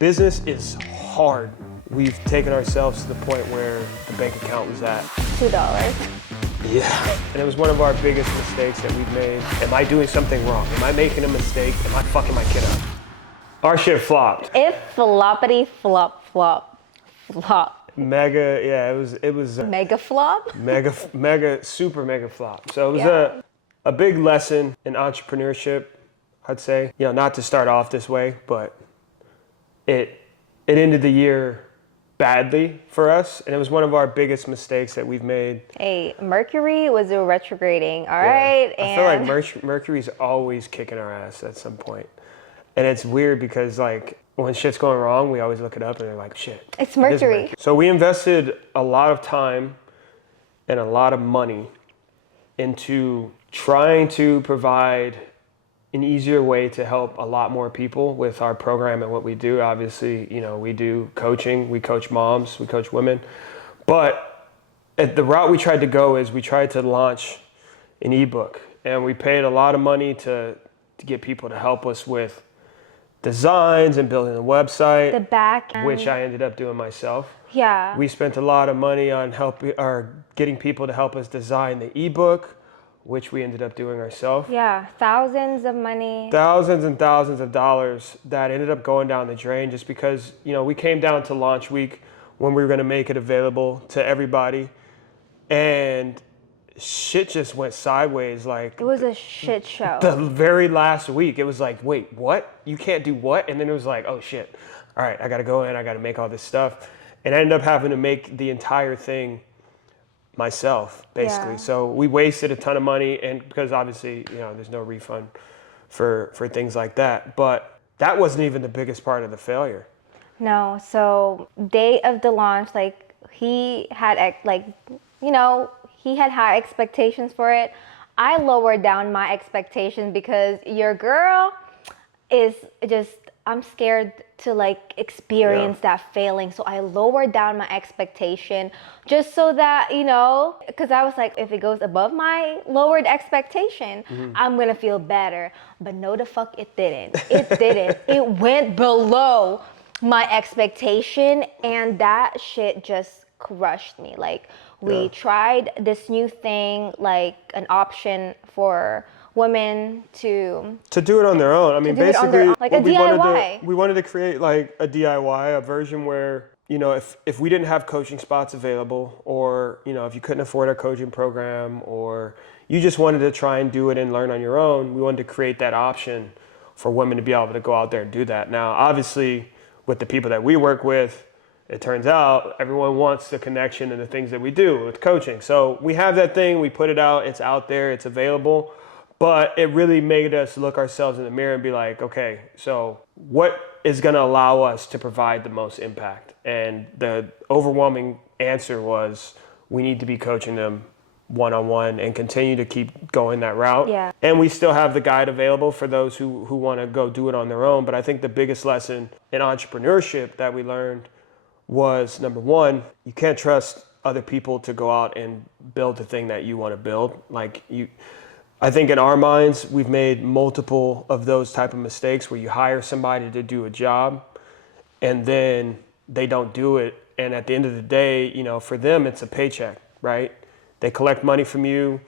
Business is hard. We've taken ourselves to the point where the bank account was at $2. Yeah. And it was one of our biggest mistakes that we've made. Am I doing something wrong? Am I making a mistake? Am I fucking my kid up? Our shit flopped. It floppity flop. Mega, yeah, it was Mega flop? super mega flop. So it was a big lesson in entrepreneurship, I'd say. You know, not to start off this way, but it ended the year badly for us, and it was one of our biggest mistakes that we've made. Hey, Mercury was retrograding, all right? I feel like Mercury's always kicking our ass at some point. And it's weird because like when shit's going wrong, we always look it up and they're like, shit. It's Mercury. So we invested a lot of time and a lot of money into trying to provide an easier way to help a lot more people with our program and what we do. Obviously, you know, we do coaching, we coach moms, we coach women. But the route we tried to go is we tried to launch an ebook, and we paid a lot of money to get people to help us with designs and building the website. The back end. Which I ended up doing myself. Yeah. We spent a lot of money on getting people to help us design the ebook, which we ended up doing ourselves. Yeah, thousands of money. Thousands and thousands of dollars that ended up going down the drain just because, you know, we came down to launch week when we were going to make it available to everybody, and shit just went sideways. Like, it was a shit show. The very last week, it was like, wait, what? You can't do what? And then it was like, oh shit. All right, I got to go in, I got to make all this stuff. And I ended up having to make the entire thing myself, basically. Yeah. So we wasted a ton of money, and because obviously, you know, there's no refund for things like that. But that wasn't even the biggest part of the failure. No, so day of the launch, like he had high expectations for it. I lowered down my expectations because your girl is just, I'm scared to like experience that failing. So I lowered down my expectation just so that, you know, because I was like, if it goes above my lowered expectation, I'm going to feel better. But no, the fuck it didn't. It didn't. It went below my expectation, and that shit just crushed me. Like, we tried this new thing, like an option for women to do it on their own. I mean, basically, like a DIY. We wanted to create like a DIY, a version where, you know, if we didn't have coaching spots available, or, you know, if you couldn't afford our coaching program, or you just wanted to try and do it and learn on your own, we wanted to create that option for women to be able to go out there and do that. Now, obviously, with the people that we work with, it turns out everyone wants the connection and the things that we do with coaching. So we have that thing, we put it out, it's out there, it's available. But it really made us look ourselves in the mirror and be like, okay, so what is going to allow us to provide the most impact? And the overwhelming answer was, we need to be coaching them one-on-one and continue to keep going that route. Yeah. And we still have the guide available for those who want to go do it on their own. But I think the biggest lesson in entrepreneurship that we learned was, number one, you can't trust other people to go out and build the thing that you want to build. I think in our minds, we've made multiple of those type of mistakes where you hire somebody to do a job and then they don't do it. And at the end of the day, you know, for them, it's a paycheck, right? They collect money from you.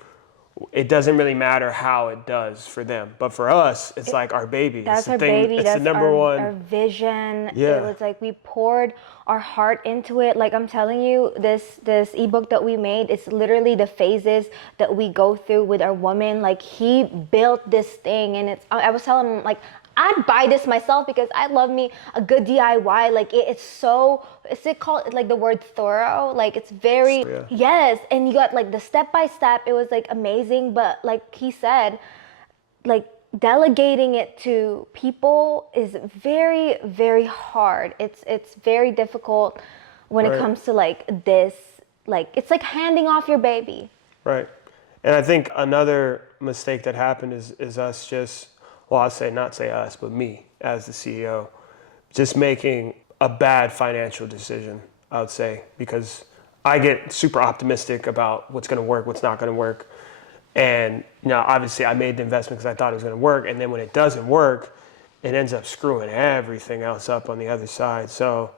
It doesn't really matter how it does for them. But for us, it's like our baby. That's our thing, baby. it's That's the number one. Our vision. Yeah. It was like we poured our heart into it. Like, I'm telling you, this ebook that we made, it's literally the phases that we go through with our woman. Like, he built this thing, and I was telling him, like, I'd buy this myself because I love me a good DIY. Like, it's so, is it called, like, the word thorough? Like, it's very, yes. And you got like the step-by-step. It was like amazing. But like he said, like, delegating it to people is very, very hard. It's very difficult when it comes to like this, like, it's like handing off your baby. Right. And I think another mistake that happened is us just, well, not say us, but me as the CEO, just making a bad financial decision, I would say, because I get super optimistic about what's going to work, what's not going to work. And, you know, obviously I made the investment because I thought it was going to work. And then when it doesn't work, it ends up screwing everything else up on the other side. So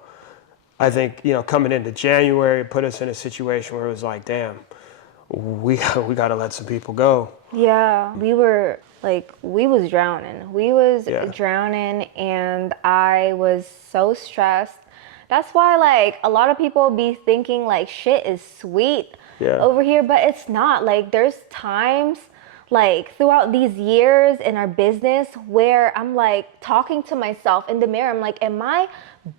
I think, you know, coming into January, it put us in a situation where it was like, damn, we got to let some people go. Yeah, we were like, we was drowning. We was Yeah. drowning, and I was so stressed. That's why, like, a lot of people be thinking like shit is sweet Yeah. over here, but it's not. Like, there's times like throughout these years in our business where I'm like talking to myself in the mirror. I'm like, am I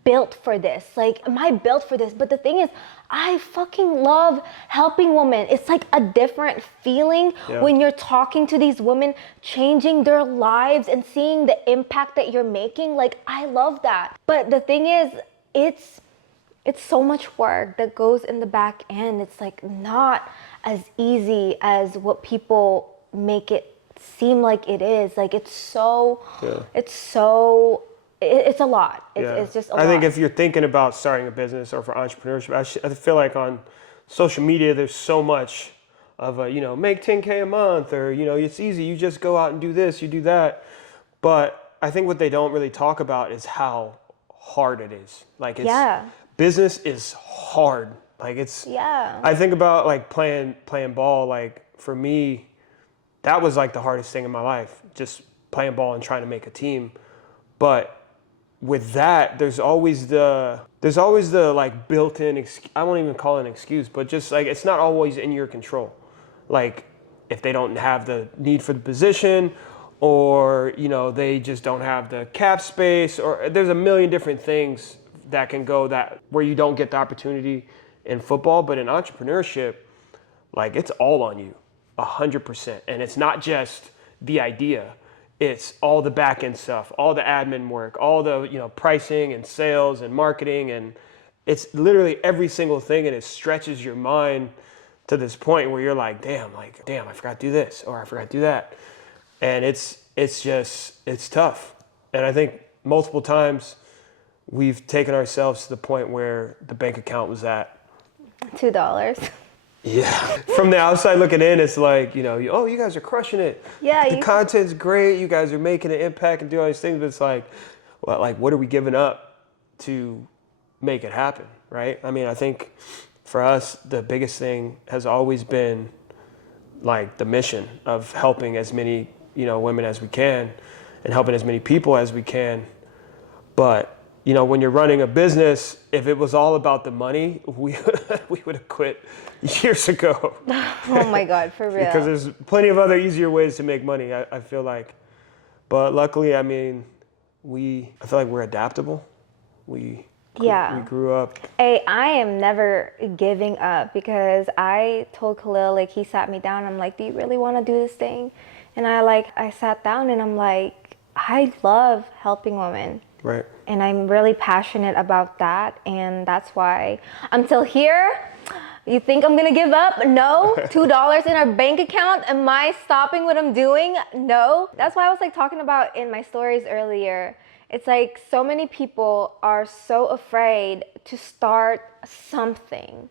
built for this? Like, am I built for this? But the thing is, I fucking love helping women. It's like a different feeling when you're talking to these women, changing their lives and seeing the impact that you're making. Like, I love that. But the thing is, it's so much work that goes in the back end. It's like not as easy as what people make it seem like it is. Like, it's a lot. It's just a lot. I think if you're thinking about starting a business or for entrepreneurship, I feel like on social media, there's so much of a, you know, make 10K a month, or, you know, it's easy. You just go out and do this, you do that. But I think what they don't really talk about is how hard it is. Like, business is hard. Like, I think about like playing ball. Like, for me, that was like the hardest thing in my life, just playing ball and trying to make a team. But with that, there's always the like built-in, I won't even call it an excuse, but just like, it's not always in your control. Like, if they don't have the need for the position, or, you know, they just don't have the cap space, or there's a million different things that can go that where you don't get the opportunity in football. But in entrepreneurship, like, it's all on you 100%. And it's not just the idea. It's all the back end stuff, all the admin work, all the, you know, pricing and sales and marketing, and it's literally every single thing. And it stretches your mind to this point where you're like, damn, I forgot to do this, or I forgot to do that. And it's tough. And I think multiple times we've taken ourselves to the point where the bank account was at $2. Yeah. From the outside looking in, it's like, you know, you guys are crushing it. Yeah. The content's great. You guys are making an impact and doing all these things. But it's like, well, like, what are we giving up to make it happen, right? I mean, I think for us, the biggest thing has always been like the mission of helping as many, you know, women as we can, and helping as many people as we can. But, you know, when you're running a business, if it was all about the money, we would have quit years ago. Oh my God, for real. Because there's plenty of other easier ways to make money, I feel like. But luckily, I mean, I feel like we're adaptable. We grew up. Hey, I am never giving up, because I told Khalil, like, he sat me down. I'm like, do you really want to do this thing? And I sat down and I'm like, I love helping women. Right. And I'm really passionate about that. And that's why I'm still here. You think I'm going to give up? No. $2 in our bank account. Am I stopping what I'm doing? No. That's why I was like talking about in my stories earlier. It's like so many people are so afraid to start something.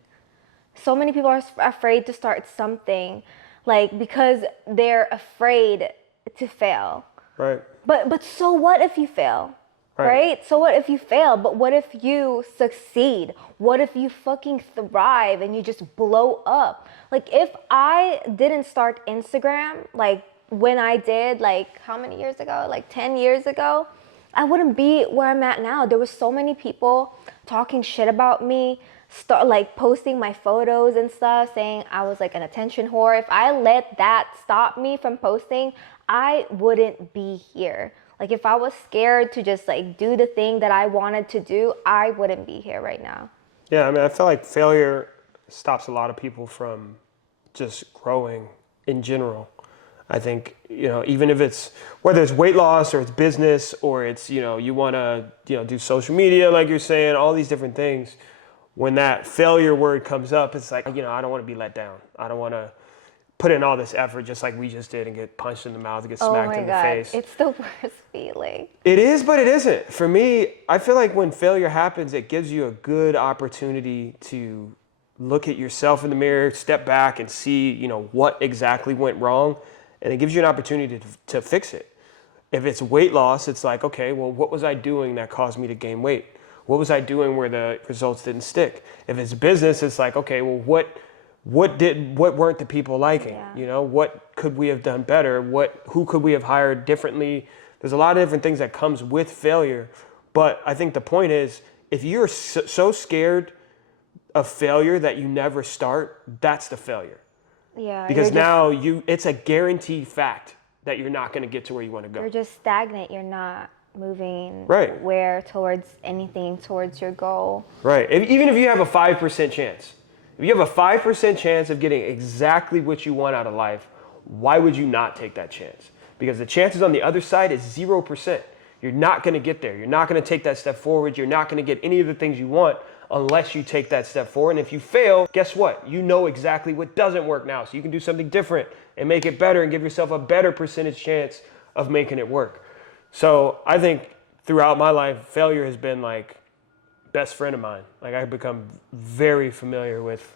So many people are afraid to start something, like, because they're afraid to fail. Right. But so what if you fail? Right? So what if you fail? But what if you succeed? What if you fucking thrive and you just blow up? Like, if I didn't start Instagram, like when I did, like how many years ago? Like 10 years ago, I wouldn't be where I'm at now. There were so many people talking shit about me, like posting my photos and stuff, saying I was like an attention whore. If I let that stop me from posting, I wouldn't be here. Like, if I was scared to just like do the thing that I wanted to do, I wouldn't be here right now. Yeah, I mean, I feel like failure stops a lot of people from just growing in general. I think, you know, even if it's, whether it's weight loss or it's business or it's, you know, you want to, you know, do social media, like you're saying, all these different things, when that failure word comes up, it's like, you know, I don't want to be let down. I don't want to put in all this effort just like we just did and get punched in the mouth, get smacked in the face. It's the worst feeling. It is, but it isn't. For me, I feel like when failure happens, it gives you a good opportunity to look at yourself in the mirror, step back and see, you know, what exactly went wrong. And it gives you an opportunity to fix it. If it's weight loss, it's like, okay, well, what was I doing that caused me to gain weight? What was I doing where the results didn't stick? If it's business, it's like, okay, well, what weren't the people liking? Yeah. You know, what could we have done better? Who could we have hired differently? There's a lot of different things that comes with failure. But I think the point is, if you're so scared of failure that you never start, that's the failure. Yeah. Because now it's a guaranteed fact that you're not going to get to where you want to go. You're just stagnant. You're not moving Right. towards anything, towards your goal. Right. Even if you have a 5% chance, if you have a 5% chance of getting exactly what you want out of life, why would you not take that chance? Because the chances on the other side is 0%. You're not going to get there. You're not going to take that step forward. You're not going to get any of the things you want unless you take that step forward. And if you fail, guess what? You know exactly what doesn't work now. So you can do something different and make it better and give yourself a better percentage chance of making it work. So I think throughout my life, failure has been like best friend of mine. Like I've become very familiar with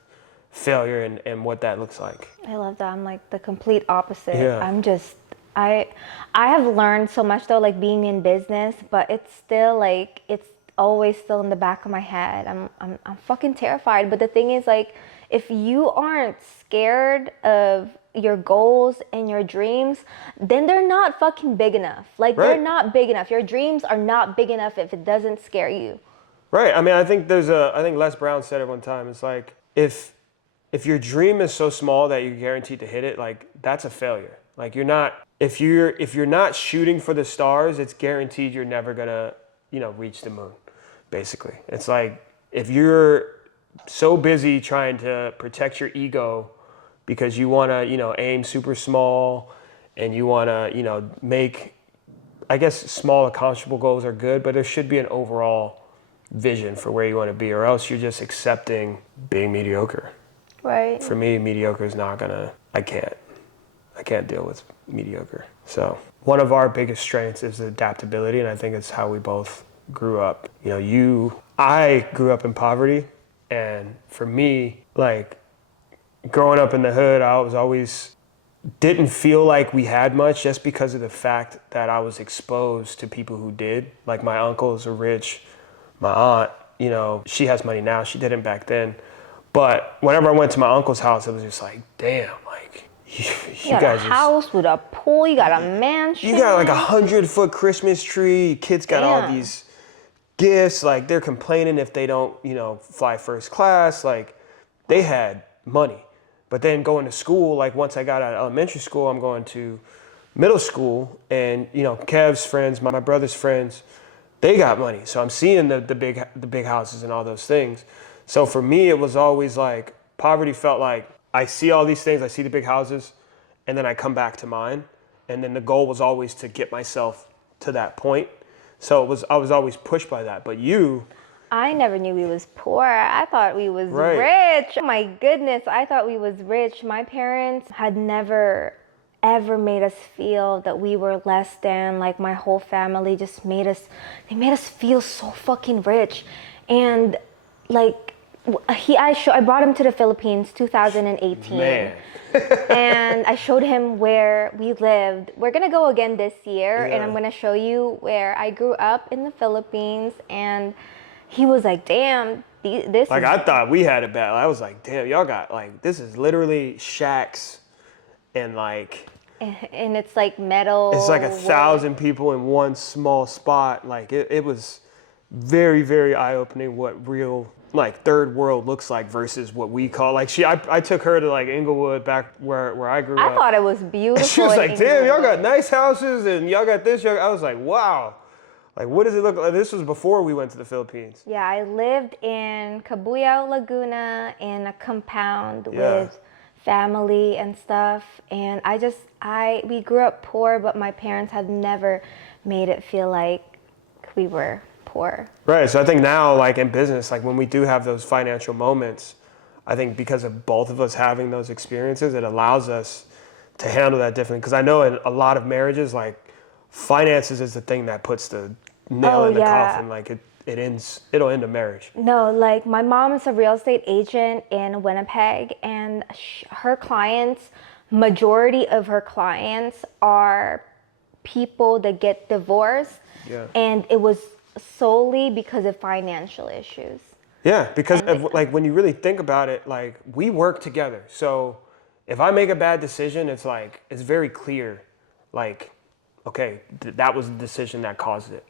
failure and what that looks like. I love that. I'm like the complete opposite. Yeah. I have learned so much though, like being in business, but it's still like, it's always still in the back of my head. I'm fucking terrified. But the thing is, like, if you aren't scared of your goals and your dreams, then they're not fucking big enough. Like, Right. They're not big enough. Your dreams are not big enough if it doesn't scare you. Right. I mean, I think I think Les Brown said it one time. It's like, if your dream is so small that you're guaranteed to hit it, like that's a failure. Like if you're not shooting for the stars, it's guaranteed you're never gonna, reach the moon. Basically, it's like if you're so busy trying to protect your ego because you want to, aim super small and you want to, make, I guess small accomplishable goals are good, but there should be an overall vision for where you want to be, or else you're just accepting being mediocre. Right. For me, mediocre is not gonna, I can't deal with mediocre. So one of our biggest strengths is adaptability, and I think it's how we both grew up. I grew up in poverty, and for me, like growing up in the hood, I was always didn't feel like we had much just because of the fact that I was exposed to people who did. Like my uncles are rich, my aunt, she has money now, she didn't back then. But whenever I went to my uncle's house, it was just like, damn, like you got guys a house with a pool, you got a mansion. You got like 100-foot Christmas tree, kids got all these gifts, like they're complaining if they don't, fly first class, like they had money. But then going to school, like once I got out of elementary school, I'm going to middle school, and Kev's friends, my brother's friends, they got money. So I'm seeing the big houses and all those things. So for me, it was always like poverty felt like I see all these things, I see the big houses, and then I come back to mine. And then the goal was always to get myself to that point. So I was always pushed by that. But I never knew we was poor. I thought we was Right. rich. Oh my goodness, I thought we was rich. My parents had never ever made us feel that we were less than. Like my whole family just made us feel so fucking rich. And like I brought him to the Philippines 2018. Man. And I showed him where we lived. We're gonna go again this year, and Yeah. I'm gonna show you where I grew up in the Philippines. And he was like, damn, this Like is... I thought we had it bad. I was like, damn, y'all got like, this is literally shacks and like... And it's like metal. It's like wood. 1,000 people in one small spot. Like it was very, very eye-opening what real like third world looks like versus what we call like I took her to like Inglewood back where I grew up. I thought it was beautiful. She was like, damn, y'all got Inglewood. nice houses and y'all got this. I was like, wow. Like, what does it look like? This was before we went to the Philippines. Yeah, I lived in Cabuyao, Laguna in a compound Yeah. with family and stuff. And we grew up poor, but my parents have never made it feel like we were poor. Right. So I think now, like in business, like when we do have those financial moments, I think because of both of us having those experiences, it allows us to handle that differently. Because I know in a lot of marriages, like finances is the thing that puts the nail in the coffin. Like it'll end a marriage. No, like my mom is a real estate agent in Winnipeg, and her clients, majority of her clients are people that get divorced, Yeah. and it was solely because of financial issues. Yeah, because like when you really think about it, like we work together. So if I make a bad decision, it's like it's very clear, like, okay, that was the decision that caused it.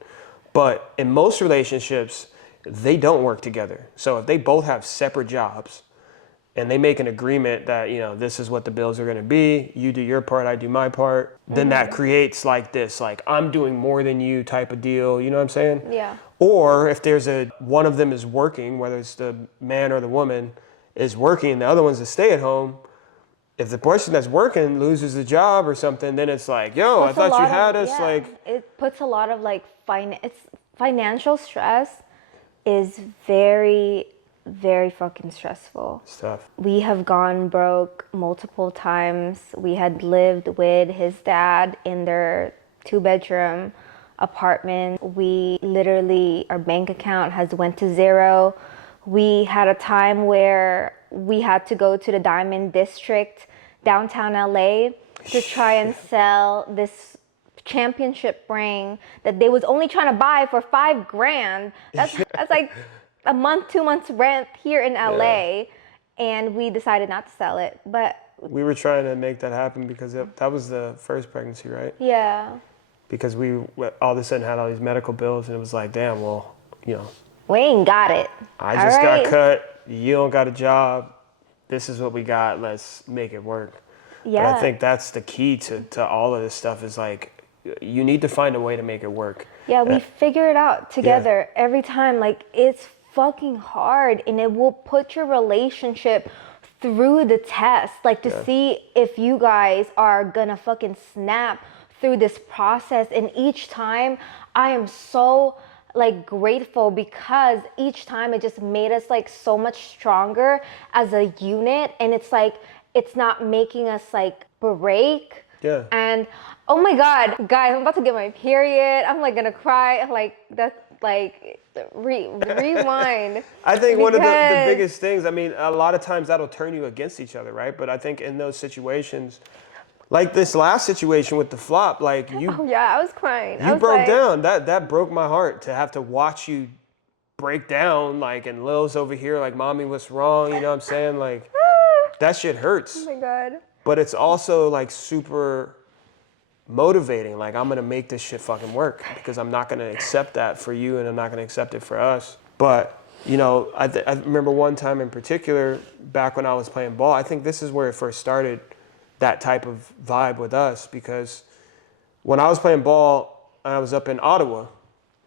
But in most relationships, they don't work together. So if they both have separate jobs and they make an agreement that, you know, this is what the bills are going to be, you do your part, I do my part, then that creates like this, like I'm doing more than you type of deal. You know what I'm saying? Yeah. Or if there's one of them is working, whether it's the man or the woman is working, and the other one's a stay at home, if the person that's working loses a job or something, then it's like, yo, I thought you had us. Yeah, like, it puts a lot of like financial stress is very, very fucking stressful. stuff. We have gone broke multiple times. We had lived with his dad in their 2-bedroom apartment. We literally, our bank account has went to zero. We had a time where we had to go to the Diamond District, downtown LA, to try and sell this championship ring that they was only trying to buy for $5,000. That's like a month, 2 months rent here in LA, and we decided not to sell it. But We were trying to make that happen because that was the first pregnancy, right? yeah, Because we all of a sudden had all these medical bills, and it was like, damn, well, you know, we ain't got it. I just got cut. You don't got a job. This is what we got. Let's make it work. Yeah. But I think that's the key to all of this stuff is like, you need to find a way to make it work. Yeah, we figure it out together every time. Like, it's fucking hard, and it will put your relationship through the test, like to see if you guys are gonna fucking snap through this process. And each time I am so like grateful, because each time it just made us like so much stronger as a unit, and it's like it's not making us like break. Yeah. And oh my god, guys, I'm about to get my period. I'm like gonna cry. Like that's like rewind. I think one of the biggest things, I mean, a lot of times that'll turn you against each other, right? But I think in those situations, like this last situation with the flop, like you, oh yeah, I was crying. you broke down. That broke my heart to have to watch you break down. Like, and Lil's over here, like, mommy, what's wrong? You know what I'm saying? Like, that shit hurts. Oh my god. But it's also like super motivating. Like, I'm gonna make this shit fucking work because I'm not gonna accept that for you, and I'm not gonna accept it for us. But you know, I remember one time in particular, back when I was playing ball. I think this is where it first started, that type of vibe with us, because when I was playing ball, I was up in Ottawa,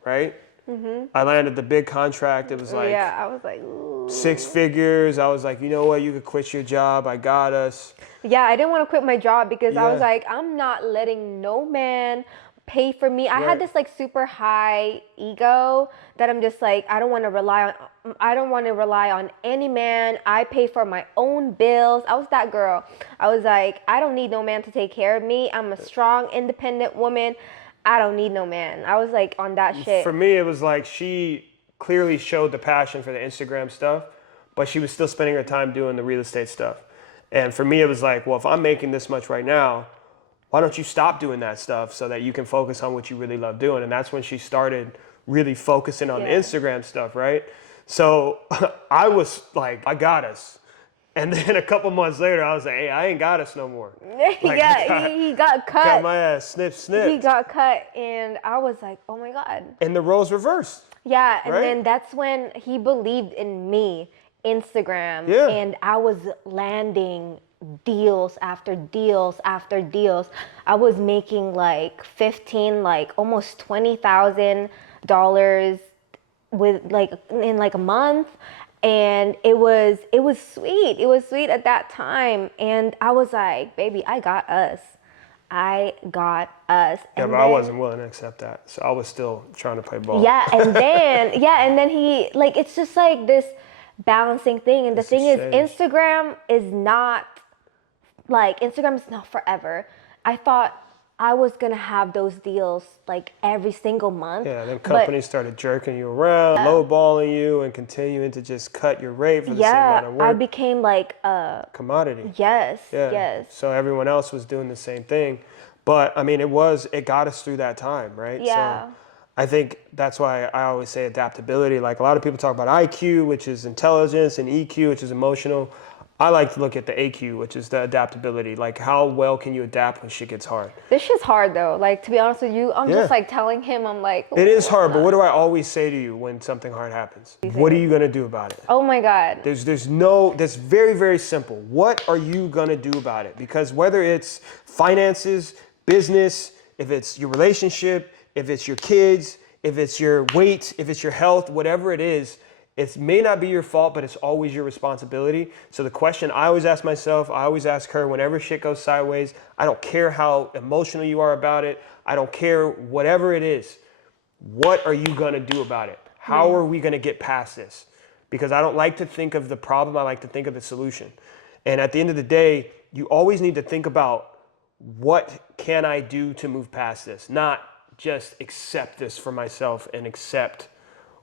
right? Mm-hmm. I landed the big contract. It was like, I was like, ooh. 6 figures. I was like, you know what? You could quit your job. I got us. Yeah, I didn't want to quit my job because I was like, I'm not letting no man pay for me. I had this like super high ego that I'm just like, I don't want to rely on any man. I pay for my own bills. I was that girl. I was like, I don't need no man to take care of me. I'm a strong, independent woman. I don't need no man. I was like on that shit. For me, it was like she clearly showed the passion for the Instagram stuff, but she was still spending her time doing the real estate stuff. And for me, it was like, well, if I'm making this much right now, why don't you stop doing that stuff so that you can focus on what you really love doing? And that's when she started really focusing on the Instagram stuff, right? So I was like, I got us. And then a couple months later, I was like, hey, I ain't got us no more. Like, he got cut. Got my ass snip. He got cut, and I was like, oh my God. And the roles reversed. Yeah, and right? then that's when he believed in me, Instagram, and I was landing deals after deals after deals. I was making like 15, like almost $20,000 with like in like a month. And it was sweet. It was sweet at that time. And I was like, baby, I got us. Yeah, but I wasn't willing to accept that. So I was still trying to play ball. Yeah, and then he, like, it's just like this balancing thing. And the thing is, Instagram is not forever. I thought I was gonna have those deals like every single month. Yeah, then companies started jerking you around, lowballing you, and continuing to just cut your rate for the same amount of work. I became like a commodity. Yes. So everyone else was doing the same thing. But I mean, it got us through that time, right? Yeah. So I think that's why I always say adaptability. Like a lot of people talk about IQ, which is intelligence, and EQ, which is emotional. I like to look at the AQ, which is the adaptability. Like how well can you adapt when shit gets hard? This shit's hard though. Like, to be honest with you, I'm Yeah. just like telling him, I'm like, It is hard, but "Oh, what do I always say to you when something hard happens? What are you gonna do about it? oh my God. That's very, very simple. What are you gonna do about it? Because whether it's finances, business, if it's your relationship, if it's your kids, if it's your weight, if it's your health, whatever it is, it may not be your fault, but it's always your responsibility. So the question I always ask myself, I always ask her whenever shit goes sideways, I don't care how emotional you are about it. I don't care whatever it is. What are you gonna do about it? How are we gonna get past this? Because I don't like to think of the problem, I like to think of the solution. And at the end of the day, you always need to think about what can I do to move past this? Not just accept this for myself and accept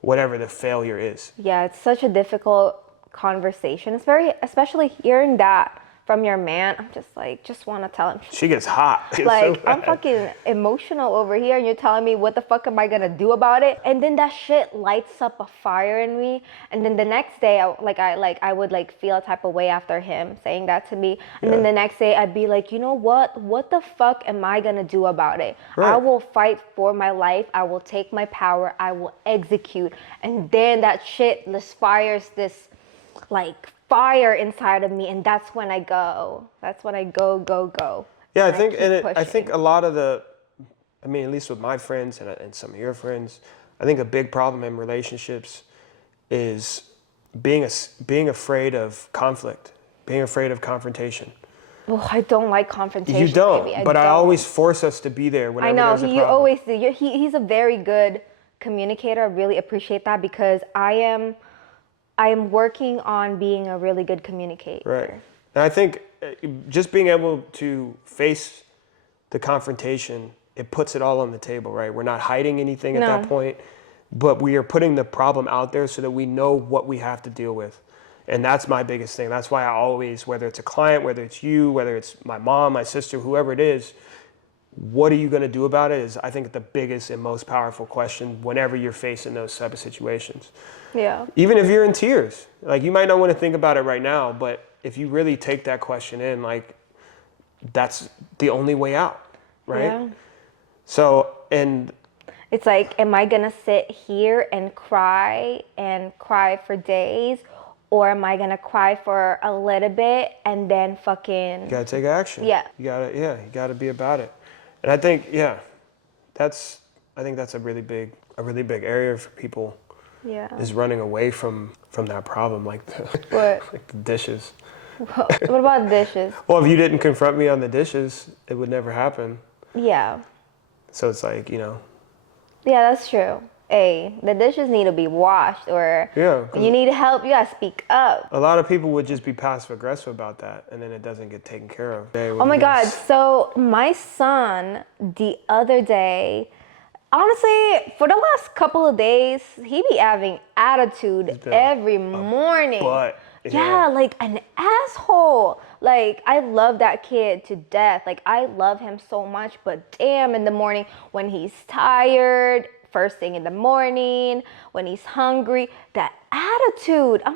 whatever the failure is. Yeah, it's such a difficult conversation. It's very, especially hearing that from your man. I'm just like, just want to tell him. She gets hot. It's Like, so I'm bad. fucking emotional over here and you're telling me what the fuck am I gonna do about it? And then that shit lights up a fire in me. And then the next day, I would like feel a type of way after him saying that to me. And then the next day I'd be like, you know what? What the fuck am I gonna do about it? Right. I will fight for my life. I will take my power. I will execute. And then that shit just fires this like fire inside of me, and that's when I go. That's when I go. Yeah, I And think, keep and I pushing. think a lot of I mean, at least with my friends and some of your friends, I think a big problem in relationships is being afraid of conflict, being afraid of confrontation. Oh, I don't like confrontation. You don't, baby. but I don't. always force us to be there whenever I know there's a you problem. always do. He's a very good communicator. I really appreciate that because I am working on being a really good communicator. Right. And I think just being able to face the confrontation, it puts it all on the table, right? We're not hiding anything at that No. point, but we are putting the problem out there so that we know what we have to deal with. And that's my biggest thing. That's why I always, whether it's a client, whether it's you, whether it's my mom, my sister, whoever it is, what are you going to do about it is, I think, the biggest and most powerful question whenever you're facing those type of situations. Yeah. Even if you're in tears, like you might not want to think about it right now, but if you really take that question in, like that's the only way out, right? Yeah. So, and It's like, am I gonna sit here and cry for days? Or am I gonna cry for a little bit and then fucking... you gotta take action. Yeah. You gotta be about it. And I think, I think that's a really big area for people Yeah. is running away from that problem, like What? like the dishes. What about dishes? Well, if you didn't confront me on the dishes, it would never happen. Yeah. So it's like, Yeah, that's true. Hey, the dishes need to be washed, or Yeah, 'cause- when you need help, you gotta speak up. a lot of people would just be passive aggressive about that, and then it doesn't get taken care of. Oh my God. So my son the other day, honestly, for the last couple of days, he be having attitude been every morning. But Yeah, like an asshole. Like, I love that kid to death. Like, I love him so much, but damn, in the morning when he's tired, first thing in the morning, when he's hungry, that attitude. I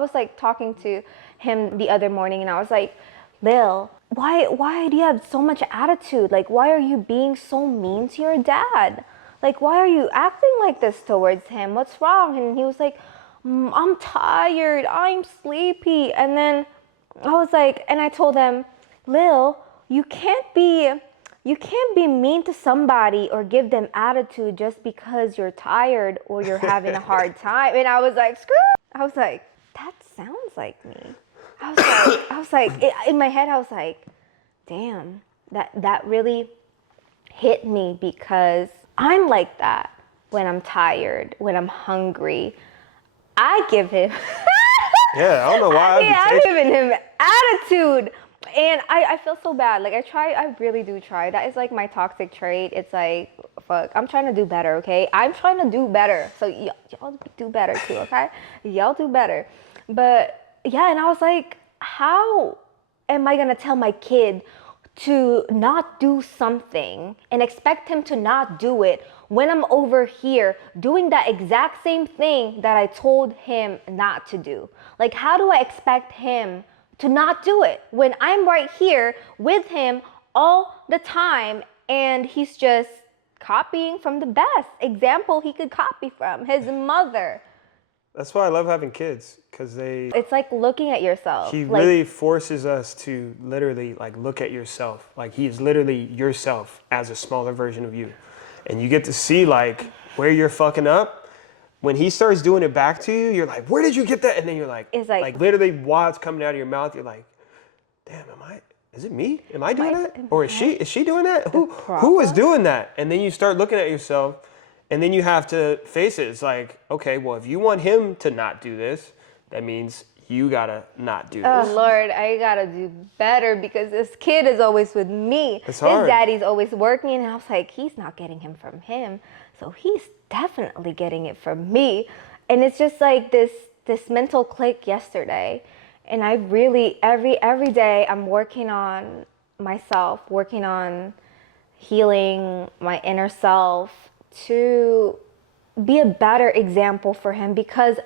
was talking to him the other morning, and I was like, Lil, why do you have so much attitude? Like, why are you being so mean to your dad? Like, why are you acting like this towards him? What's wrong? And he was like, I'm tired, I'm sleepy. And then I told him, Lil, you can't be mean to somebody or give them attitude just because you're tired or you're having a hard time. And I was like, screw. I was like, that sounds like me. In my head, I was like, damn, that really hit me because I'm like that when I'm tired, when I'm hungry. I give him. yeah, I don't know why. I'm giving him attitude. And I feel so bad. Like, I really do try. That is like my toxic trait. It's like, fuck, I'm trying to do better, okay? I'm trying to do better. So y'all do better too, okay? Y'all do better. But yeah, and I was like, how am I gonna tell my kid to not do something and expect him to not do it when I'm over here doing that exact same thing that I told him not to do? Like, how do I expect him to not do it when I'm right here with him all the time and he's just copying from the best example he could copy from, his mother? That's why I love having kids, because It's like looking at yourself. he like, really forces us to literally like look at yourself. Like he is literally yourself as a smaller version of you. And you get to see like where you're fucking up. When he starts doing it back to you, you're like, where did you get that? And then you're like, It's like literally while it's coming out of your mouth, you're like, damn, is it me? Am I doing that? Or is she doing that? Who is doing that? And then you start looking at yourself, and then you have to face it. It's like, okay, well, if you want him to not do this, that means you gotta not do oh this. Lord, I gotta do better because this kid is always with me. It's hard. His daddy's always working, and I was like, he's not getting him from him, so he's definitely getting it from me. And it's just like this mental click yesterday. And I really every day I'm working on myself, working on healing my inner self to be a better example for him, because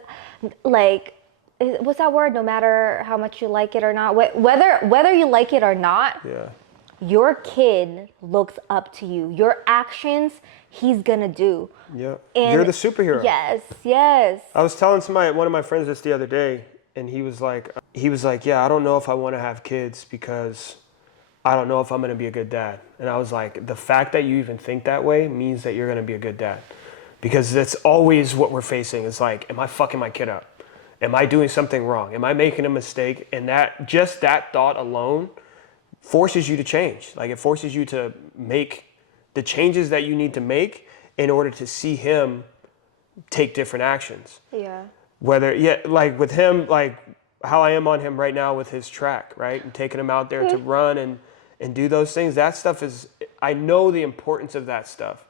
like, what's that word? No matter how much you like it or not, whether you like it or not, Yeah. your kid looks up to you. Your actions, he's gonna do. Yeah. And You're the superhero. Yes. I was telling one of my friends this the other day, and he was like, yeah, I don't know if I want to have kids because I don't know if I'm going to be a good dad. And I was like, the fact that you even think that way means that you're going to be a good dad. Because that's always what we're facing. It's like, am I fucking my kid up? Am I doing something wrong? Am I making a mistake? And that thought alone forces you to change. Like, it forces you to make the changes that you need to make in order to see him take different actions. Yeah. Like with him, like how I am on him right now with his track, right? And taking him out there to run and do those things. That stuff I know the importance of that stuff.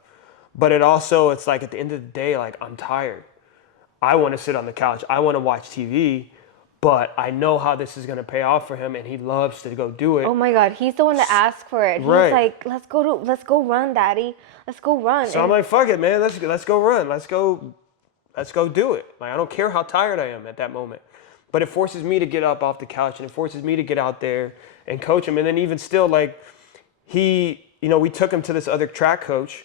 But it's like at the end of the day, like, I'm tired. I want to sit on the couch. I want to watch TV, but I know how this is going to pay off for him, and he loves to go do it. Oh my God, he's the one that asked for it. Right. He's like, let's go run, Daddy. Let's go run. So I'm like, fuck it, man. Let's go run. Let's go do it. Like, I don't care how tired I am at that moment. But it forces me to get up off the couch, and it forces me to get out there and coach him. And then even still, like, we took him to this other track coach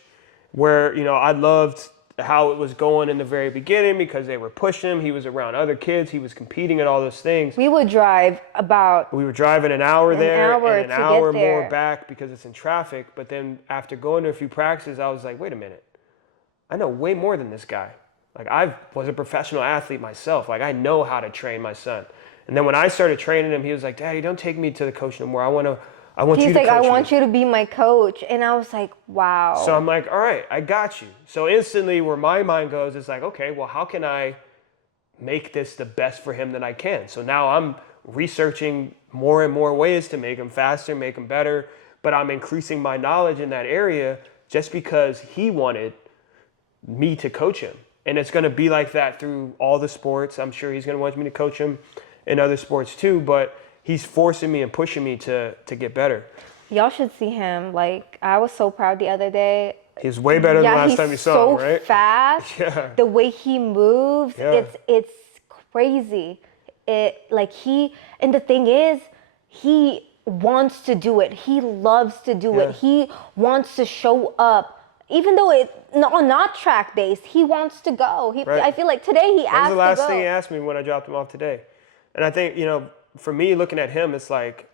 where, I loved how it was going in the very beginning because they were pushing him. He was around other kids. He was competing at all those things. We were driving an hour there and an hour more there. back because it's in traffic. But then after going to a few practices, I was like, wait a minute. I know way more than this guy. Like, I was a professional athlete myself. Like, I know how to train my son. And then when I started training him, he was like, Daddy, don't take me to the coach no more. I want you to coach me. He's like, I want you to be my coach. And I was like, wow. So I'm like, all right, I got you. So instantly where my mind goes, it's like, okay, well, how can I make this the best for him that I can? So now I'm researching more and more ways to make him faster, make him better. But I'm increasing my knowledge in that area just because he wanted me to coach him. And it's going to be like that through all the sports. I'm sure he's going to want me to coach him in other sports too, but he's forcing me and pushing me to get better. Y'all should see him. Like, I was so proud the other day. He's way better than last time you saw him, right? He's so fast. Yeah. The way he moves, Yeah. it's crazy. And the thing is, he wants to do it. He loves to do it. He wants to show up. Even though not track days, he wants to go. Right. I feel like today he asked to go. That was the last thing he asked me when I dropped him off today. And I think, for me, looking at him, it's like,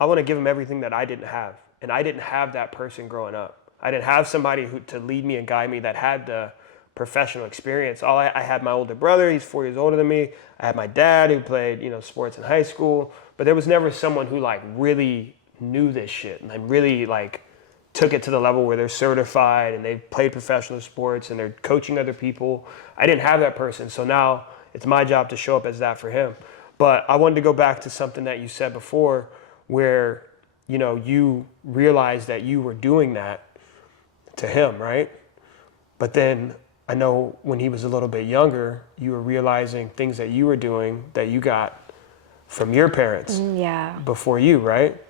I want to give him everything that I didn't have. And I didn't have that person growing up. I didn't have somebody to lead me and guide me that had the professional experience. I had my older brother, he's 4 years older than me. I had my dad who played, sports in high school. But there was never someone who, like, really knew this shit and really, like, took it to the level where they're certified and they played professional sports and they're coaching other people. I didn't have that person. So now it's my job to show up as that for him. But I wanted to go back to something that you said before where, you realized that you were doing that to him, right? But then I know when he was a little bit younger, you were realizing things that you were doing that you got from your parents Yeah. before you, right?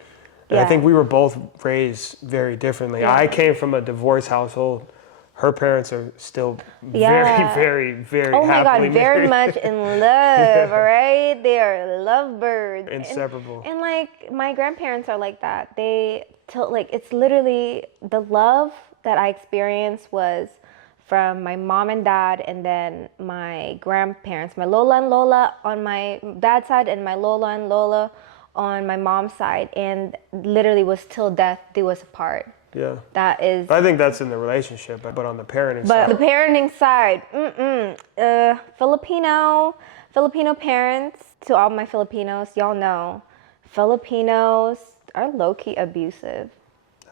And I think we were both raised very differently. Yeah. I came from a divorce household. Her parents are still Yeah. very, very Oh my happily God, very married. much in love, all right? They are lovebirds. Inseparable. And like my grandparents are like that. Like it's literally the love that I experienced was from my mom and dad, and then my grandparents, my Lola and Lola on my dad's side, and my Lola and Lola on my mom's side. And literally was till death do us apart. Yeah. That is. I think that's in the relationship, but on the parenting But side. the parenting side, Filipino parents, to all my Filipinos, y'all know, Filipinos are low-key abusive.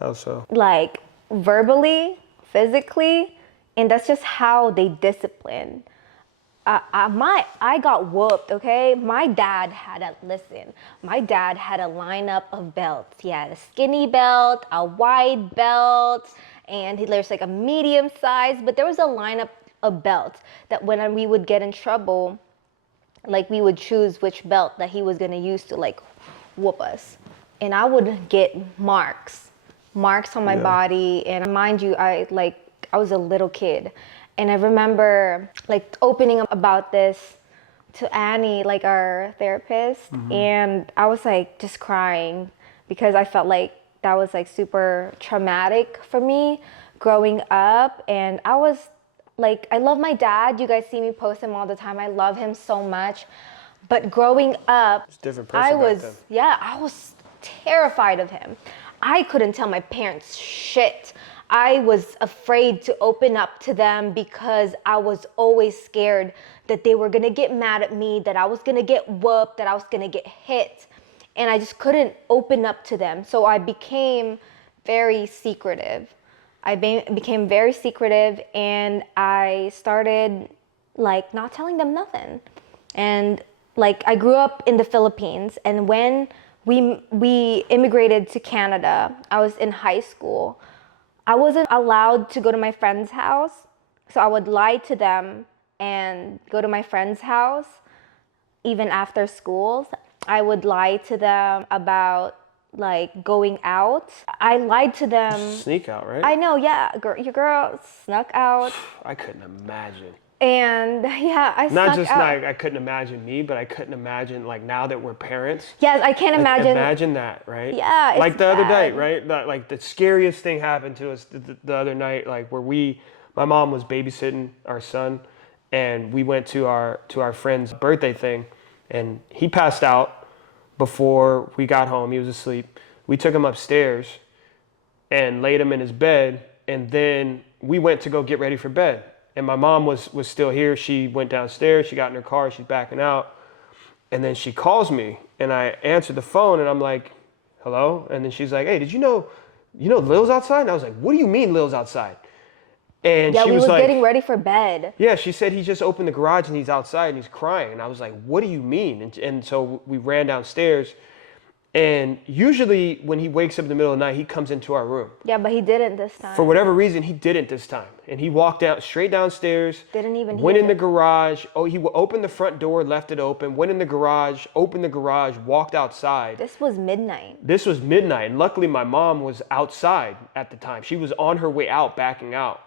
How so? Like verbally, physically, and that's just how they discipline. I got whooped, okay? My dad had a lineup of belts. He had a skinny belt, a wide belt, and there's like a medium size, but there was a lineup of belts that when we would get in trouble, like we would choose which belt that he was gonna use to like whoop us. And I would get marks on my body, and mind you, I was a little kid. And I remember like opening up about this to Annie, like our therapist, and I was like just crying because I felt like that was like super traumatic for me growing up. And I was like, I love my dad. You guys see me post him all the time. I love him so much. But growing up, It's a different person back then. I was terrified of him. I couldn't tell my parents shit. I was afraid to open up to them because I was always scared that they were gonna get mad at me, that I was gonna get whooped, that I was gonna get hit. And I just couldn't open up to them. So I became very secretive. Became very secretive, and I started like not telling them nothing. And like I grew up in the Philippines, and when we immigrated to Canada, I was in high school. I wasn't allowed to go to my friend's house, so I would lie to them and go to my friend's house. Even after school, I would lie to them about like going out. I lied to them. Sneak out, right? I know, yeah, your girl snuck out. I couldn't imagine. And yeah, I Not snuck just out. like I couldn't imagine me, but I couldn't imagine like now that we're parents. Yes, I can't Like, imagine. imagine that, right? Yeah, it's like the other night, bad. right? Like the scariest thing happened to us the other night, like where my mom was babysitting our son, and we went to our friend's birthday thing, and he passed out before we got home. He was asleep. We took him upstairs and laid him in his bed, and then we went to go get ready for bed. And my mom was still here. She went downstairs, she got in her car, she's backing out. And then she calls me, and I answered the phone, and I'm like, hello? And then she's like, hey, did you know Lil's outside? And I was like, what do you mean Lil's outside? And Yeah, she we was was like, getting ready for bed. yeah, she said he just opened the garage and he's outside and he's crying. And I was like, what do you mean? And so we ran downstairs. And usually when he wakes up in the middle of the night, he comes into our room. Yeah, but he didn't this time. For whatever reason, he didn't this time. And he walked out straight downstairs. Didn't even went hear in the it. garage. Oh, he opened the front door, left it open, went in the garage, opened the garage, walked outside. This was midnight. This was midnight. And luckily my mom was outside at the time. She was on her way out, backing out.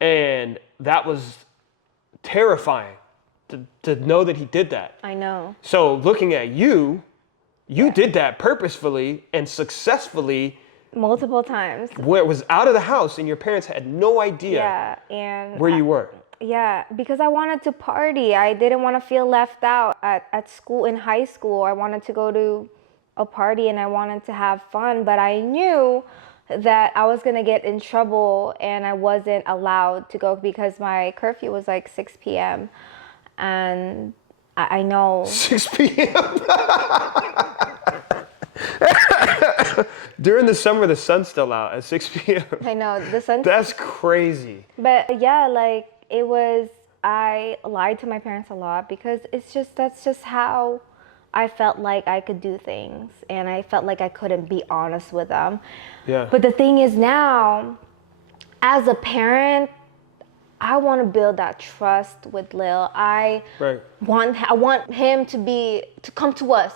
And that was terrifying to know that he did that. I know. So looking at you did that purposefully and successfully. Multiple times. Where it was out of the house and your parents had no idea Yeah, and where you were. Yeah, because I wanted to party. I didn't want to feel left out at school, in high school. I wanted to go to a party and I wanted to have fun, but I knew that I was going to get in trouble and I wasn't allowed to go because my curfew was like 6 p.m. And I know. 6 p.m. During the summer, the sun's still out at 6 p.m. I know, the sun. That's crazy. But yeah, like it was, I lied to my parents a lot because that's just how I felt like I could do things. And I felt like I couldn't be honest with them. Yeah. But the thing is now, as a parent, I want to build that trust with Lil. I want him to come to us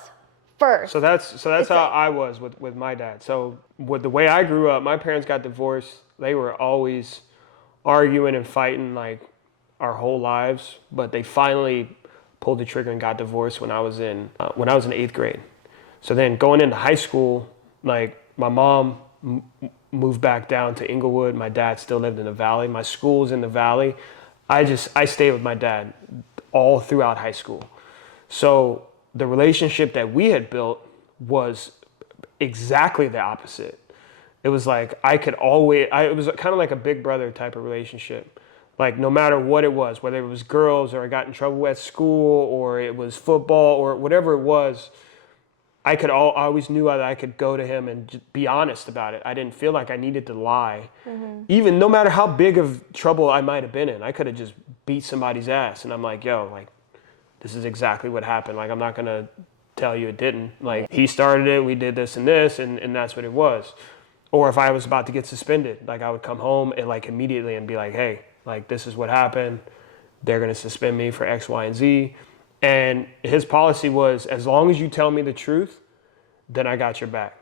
first. So that's It's how like- I was with my dad. So with the way I grew up, my parents got divorced. They were always arguing and fighting like our whole lives, but they finally pulled the trigger and got divorced when I was in 8th grade. So then going into high school, like my mom moved back down to Inglewood. My dad still lived in the valley. My school's in the valley. I stayed with my dad all throughout high school. So the relationship that we had built was exactly the opposite. It was like it was kind of like a big brother type of relationship. Like no matter what it was, whether it was girls or I got in trouble at school or it was football or whatever it was, I always knew that I could go to him and just be honest about it. I didn't feel like I needed to lie. Even no matter how big of trouble I might have been in, I could have just beat somebody's ass. And I'm like, yo, like, this is exactly what happened. Like, I'm not going to tell you it didn't. Like, he started it, we did this, and that's what it was. Or if I was about to get suspended, like, I would come home and, like, immediately and be like, hey, like, this is what happened. They're going to suspend me for X, Y, and Z. And his policy was, as long as you tell me the truth, then I got your back.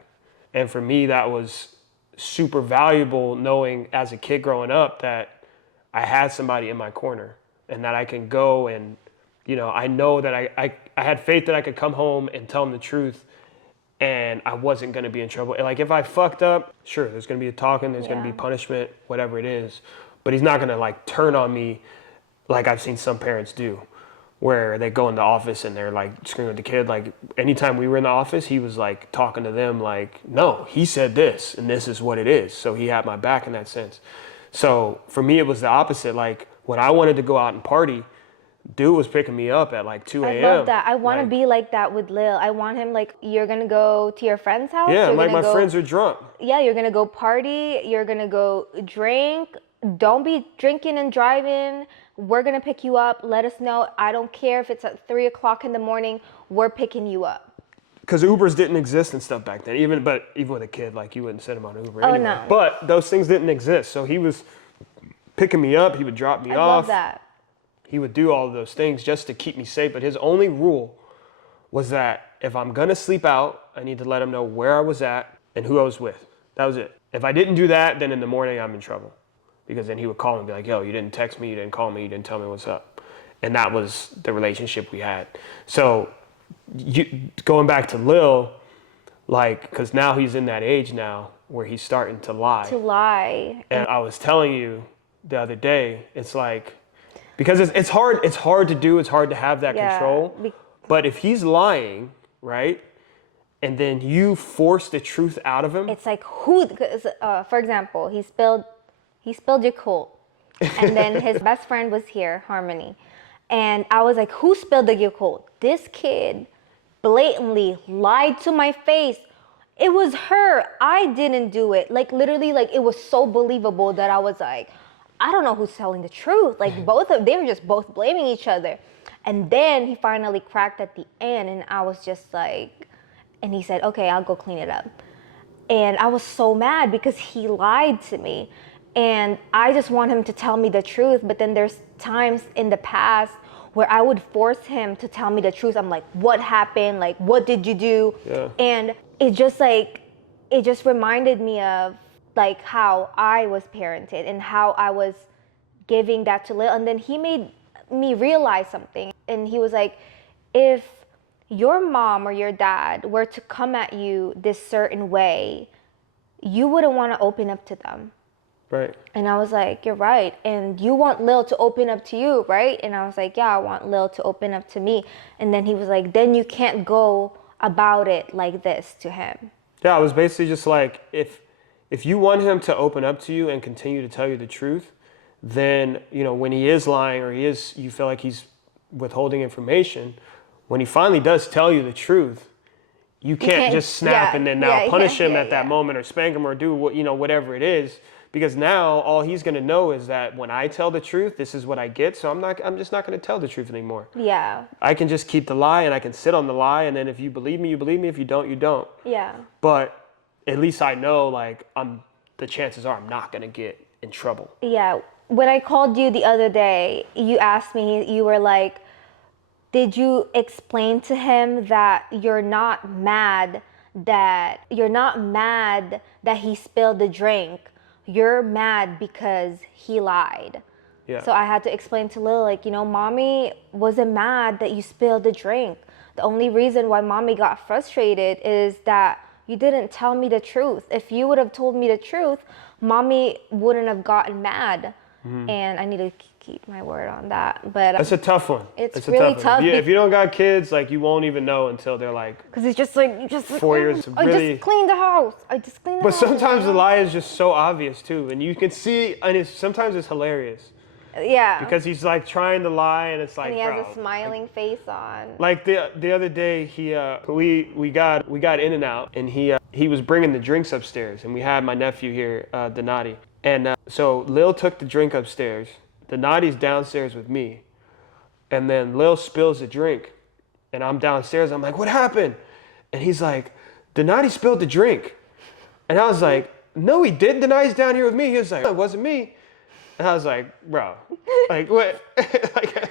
And for me, that was super valuable, knowing as a kid growing up that I had somebody in my corner and that I can go and, you know, I know that I had faith that I could come home and tell him the truth and I wasn't going to be in trouble. And like if I fucked up, sure, there's going to be a talking, there's going to be punishment, whatever it is. But he's not going to like turn on me like I've seen some parents do, where they go in the office and they're like screaming at the kid. Like anytime we were in the office, he was like talking to them like, no, he said this and this is what it is. So he had my back in that sense. So for me, it was the opposite. Like when I wanted to go out and party, dude was picking me up at like 2 a.m. I love that. I want to be like that with Lil. I want him like, you're going to go to your friend's house. Yeah, you're like my go, friends are drunk. Yeah, you're going to go party. You're going to go drink. Don't be drinking and driving. We're going to pick you up. Let us know. I don't care if it's at 3 o'clock in the morning. We're picking you up. Because Ubers didn't exist and stuff back then. Even with a kid, like you wouldn't send him on Uber Oh, anyway. no. But those things didn't exist. So he was picking me up. He would drop me off. I love that. He would do all of those things just to keep me safe. But his only rule was that if I'm going to sleep out, I need to let him know where I was at and who I was with. That was it. If I didn't do that, then in the morning I'm in trouble. Because then he would call me and be like, yo, you didn't text me, you didn't call me, you didn't tell me what's up. And that was the relationship we had. So going back to Lil, like, because now he's in that age now where he's starting to lie. To lie. And I was telling you the other day, it's like, because it's hard to do, it's hard to have that control. But if he's lying, right, and then you force the truth out of him. It's like for example, he spilled Yakult. And then his best friend was here, Harmony. And I was like, who spilled the Yakult? This kid blatantly lied to my face. It was her. I didn't do it. Like literally, like it was so believable that I was like, I don't know who's telling the truth. Like they were just both blaming each other. And then he finally cracked at the end and I was just like, and he said, okay, I'll go clean it up. And I was so mad because he lied to me. And I just want him to tell me the truth. But then there's times in the past where I would force him to tell me the truth. I'm like, what happened? Like, what did you do? Yeah. And it just reminded me of like how I was parented and how I was giving that to Lil. And then he made me realize something. And he was like, if your mom or your dad were to come at you this certain way, you wouldn't want to open up to them. Right. And I was like, you're right. And you want Lil to open up to you, right? And I was like, yeah, I want Lil to open up to me. And then he was like, then you can't go about it like this to him. Yeah, I was basically just like, if you want him to open up to you and continue to tell you the truth, then, you know, when he is lying or you feel like he's withholding information, when he finally does tell you the truth, you can't just snap and then punish him at that moment or spank him or do what, you know, whatever it is. Because now all he's going to know is that when I tell the truth, this is what I get. So I'm just not going to tell the truth anymore. Yeah. I can just keep the lie and I can sit on the lie. And then if you believe me, you believe me. If you don't, you don't. Yeah. But at least I know like the chances are I'm not going to get in trouble. Yeah. When I called you the other day, you asked me, you were like, Did you explain to him that you're not mad that he spilled the drink? You're mad because he lied. Yeah. So I had to explain to Lil, like, mommy wasn't mad that you spilled the drink. The only reason why mommy got frustrated is that you didn't tell me the truth. If you would have told me the truth, mommy wouldn't have gotten mad. And I need to keep my word on that. But That's a tough one. It's really tough. If you don't got kids, like, you won't even know until they're like, because it's just like, you just 4 years. I Really, just cleaned the house. but sometimes the lie is just so obvious too, and you can see, and sometimes it's hilarious. Yeah. Because he's like trying to lie, and it's like, and he has bro, a smiling face on. like the other day, we got In-N-Out, and he was bringing the drinks upstairs, and we had my nephew here, Donati, and so Lil took the drink upstairs. Donati's downstairs with me, and then Lil spills the drink, and I'm downstairs. I'm like, what happened? And he's like, Donati spilled the drink, and I was like, no, he didn't. Donati's down here with me. He was like, it wasn't me. And I was like, bro, like what? Like,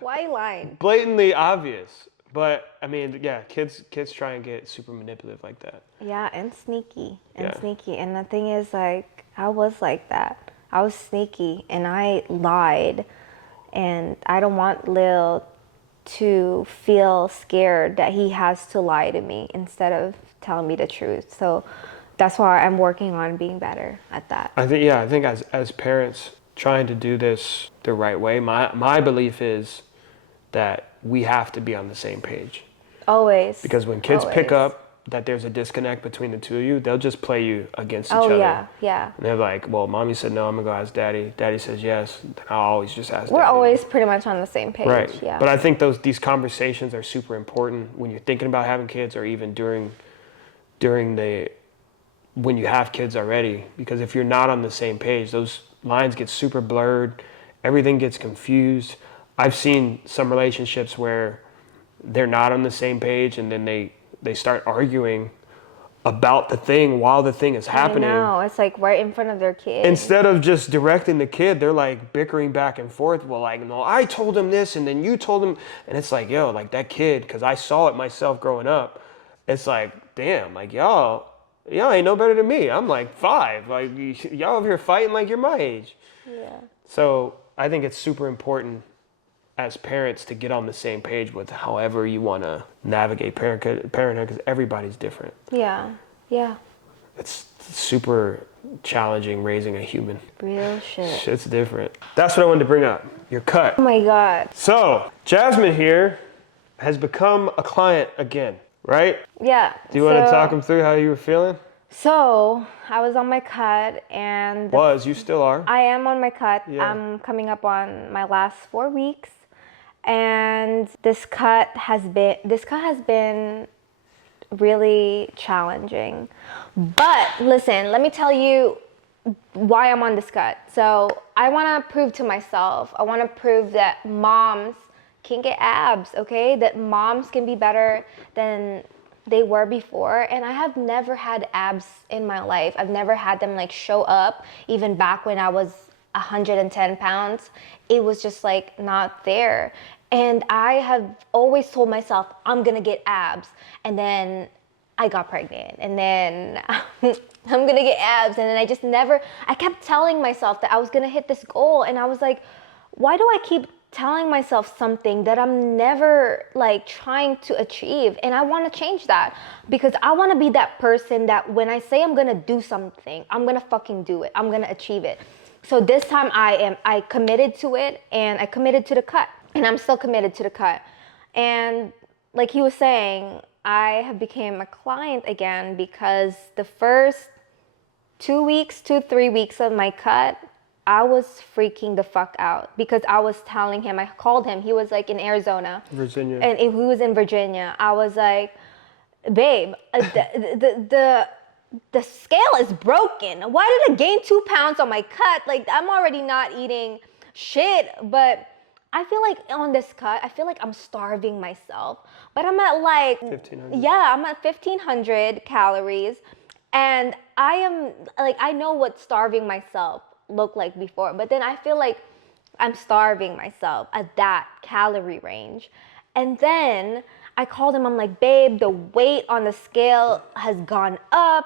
why are you lying? Blatantly obvious. But I mean, yeah, kids try and get super manipulative like that. Yeah, and sneaky. And the thing is, like, I was like that. I was sneaky and I lied. And I don't want Lil to feel scared that he has to lie to me instead of telling me the truth. So that's why I'm working on being better at that. I think as parents trying to do this the right way, my belief is that we have to be on the same page. Always. Because when kids pick up that there's a disconnect between the two of you, they'll just play you against each other. Oh, yeah. And they're like, well, mommy said no, I'm gonna go ask daddy. Daddy says yes, then I'll always just ask We're daddy. always pretty much on the same page. Right. Yeah. But I think these conversations are super important when you're thinking about having kids, or even during when you have kids already. Because if you're not on the same page, those lines get super blurred, everything gets confused. I've seen some relationships where they're not on the same page, and then they start arguing about the thing while the thing is happening. I know, it's like right in front of their kid. Instead of just directing the kid, they're like bickering back and forth. Well, like, no, I told him this, and then you told him. And it's like, yo, like that kid, because I saw it myself growing up. It's like, damn, like y'all ain't no better than me. I'm like 5. Like, y'all over here fighting like you're my age. Yeah. So I think it's super important as parents to get on the same page with however you want to navigate parenthood, because everybody's different. Yeah. It's super challenging raising a human. Real shit. Shit's different. That's what I wanted to bring up. Your cut. Oh my God. So, Jasmin here has become a client again, right? Yeah. Do you want to talk him through how you were feeling? So, I was on my cut, and You still are. I am on my cut. Yeah. I'm coming up on my last 4 weeks. And this cut has been really challenging. But listen, let me tell you why I'm on this cut. So I want to prove to myself, I want to prove that moms can get abs, okay? That moms can be better than they were before. And I have never had abs in my life. I've never had them like show up. Even back when I was 110 pounds, it was just like not there. And I have always told myself, I'm gonna get abs. And then I got pregnant. And then I'm gonna get abs. And then I kept telling myself that I was gonna hit this goal. And I was like, why do I keep telling myself something that I'm never like trying to achieve? And I wanna change that, because I wanna be that person that when I say I'm gonna do something, I'm gonna fucking do it. I'm gonna achieve it. So this time I committed to it, and I committed to the cut. And I'm still committed to the cut. And like he was saying, I have become a client again because the first 3 weeks of my cut, I was freaking the fuck out, because I was telling him, I called him, he was like in Arizona. Virginia. And he was in Virginia. I was like, babe, the scale is broken. Why did I gain 2 pounds on my cut? Like, I'm already not eating shit, but I feel like on this cut, I feel like I'm starving myself. But I'm at like 1,500. Yeah, I'm at 1,500 calories. And I am like, I know what starving myself looked like before, but then I feel like I'm starving myself at that calorie range. And then I called him. I'm like, babe, the weight on the scale has gone up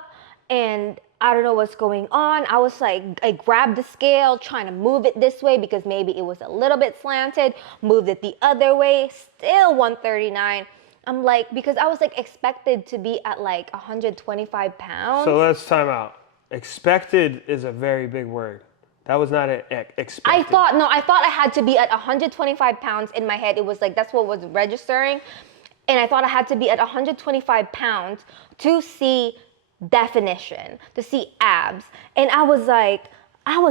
and I don't know what's going on. I was like, I grabbed the scale, trying to move it this way because maybe it was a little bit slanted, moved it the other way, still 139. I'm like, because I was like expected to be at like 125 pounds. So let's time out. Expected is a very big word. That was not an expected. I thought I had to be at 125 pounds in my head. It was like, that's what was registering. And I thought I had to be at 125 pounds to see definition, to see abs. And I was